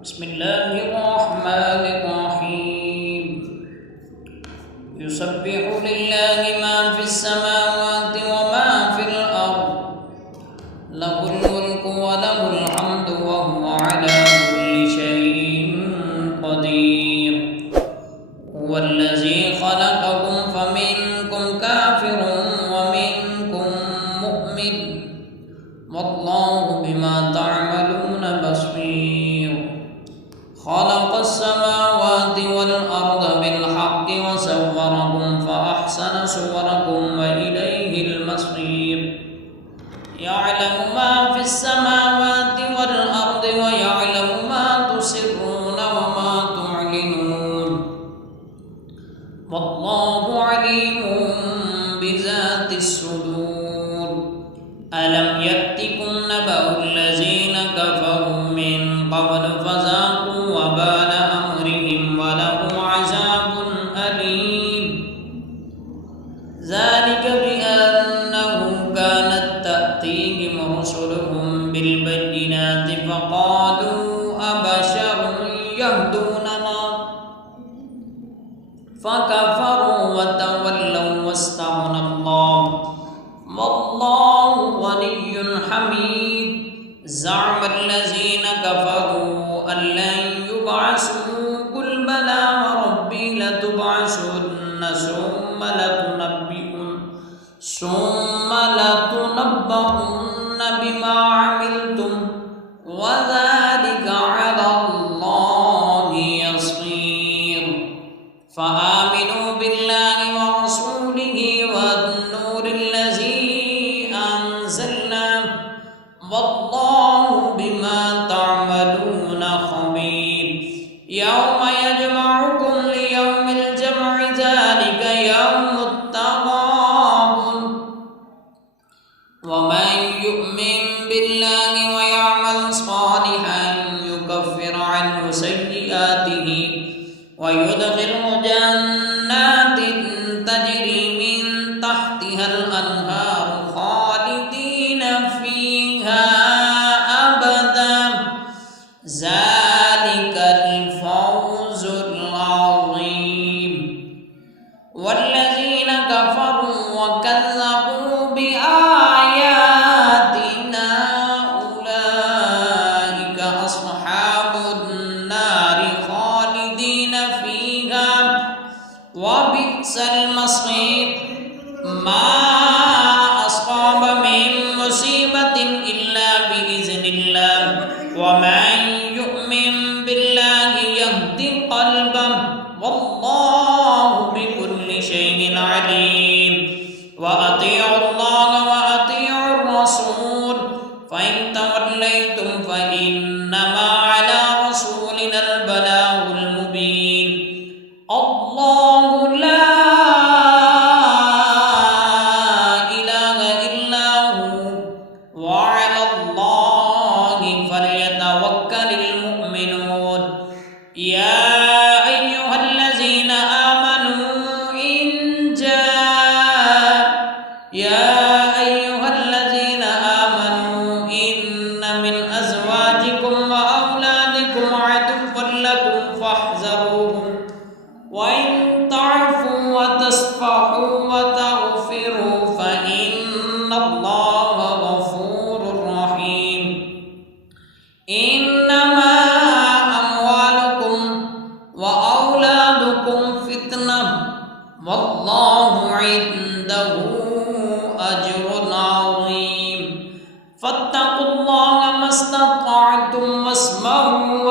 बिस्मिल्लाहिर्रहमानिर्रहीम। युसब्बिहु लिल्लाहि मा फिस समावाति व मा फिल अर्द, लहुल मुल्कु व लहुल हम्दु व हुवा अला कुल्लि शैइन क़दीर। हुवल्लज़ी ख़लक़कुम फमिनकुम काफ़िरुन व मिनकुम मुअ्मिन, वल्लाहु बिमा तअमलून बसीर। ख़लक़स समावाति वल अर्द बिल हक़्क़ि व सव्वरकुम फ़अहसन सुवरकुम व इलैहिल मसीर। यअलमु मा फिस समावाति वल अर्द व यअलमु मा तुसिर्रून व मा तुअलिनून, वल्लाहु अलीमुम बिज़ातिस सुदूर। अलम यअतिकुम नबअुल लज़ीना कफ़रू मिन क़ब्ल फ़ज़ाक़ू वबाल अम्रिहिम व लहुम अज़ाबुन अलीम। ज़ालिक बिअन्नहु कानत तअतीहिम रुसुलुहुम बिलबय्यिनाति फ़क़ालू अबशरुन यहदूनना फ़कफ़रू व तवल्लव वस्तग़नल्लाह, वल्लाहु गनिय्युन हमीद। ज़अमल्लज़ीना कफ़रू अल्लन युबअसू, क़ुल बला व रब्बी लतुबअसुन्न सुम्म लतुनब्बउन्न बिमा अमिलतुम व ज़ालिका अलल्लाहि यसीर। फ़आमिनू बिल्लाहि व रसूलिहि वन्नूरिल्लज़ी अंज़लना, वल्लाहु बिमा तअमलून ख़बीर। यौम यजमउकुम लियौमिल जम'i, ज़ालिका यौमुत तग़ाबुन। वमन यु'मिन बिल्लाहि व यअमल सालिहन युकफ्फिर अन्हु सय्यिआतिहि व युदखिलहु जन्नातिन तजरी मिन तहतिहल अन्हार खालिदीन फ़ीहा अबदा, ज़ालिकल फ़ौज़ुल अज़ीम। वल्लज़ीना कफ़रू व कज़्ज़बू बिआयातिना उलाइका अस्हाबुन नारि खालिदीन फ़ीहा व बि'सल मसीर। मा अस्साब मिन मुसीबतिन इल्ला बिइज़्निल्लाह, व मन यु'मिन बिल्लाहि यहदि क़ल्बह, वल्लाहु बिकुल्लि शैइन अलीम। व अतीउल्लाह व अतीउर रसूल, फ़इन तवल्लैतुम फ़इन्नमा अला रसूलिनल बलागुल मुबीन। अल्लाहु ला इलाहा इल्ला हु व अलल्लाहि फ़ल्यतवक्कलिल मुअ्मिनून। या अय्युहल्लज़ीना आमनू इन्न मिन अज़वाजिकुम व औलादिकुम अदुव्वन लकुम फ़हज़रूहुम, व इन तअफ़ू व तस्फ़हू व तग़फ़िरू फ़इन्नल्लाह गफ़ूरुर रहीम। इन्नमा अम्वालुकुम व औलादुकुम फ़ित्नह, वल्लाहु इन्दहु अज्रुन अज़ीम। फ़त्तक़ुल्लाह मस्ततअतुम वस्मऊ व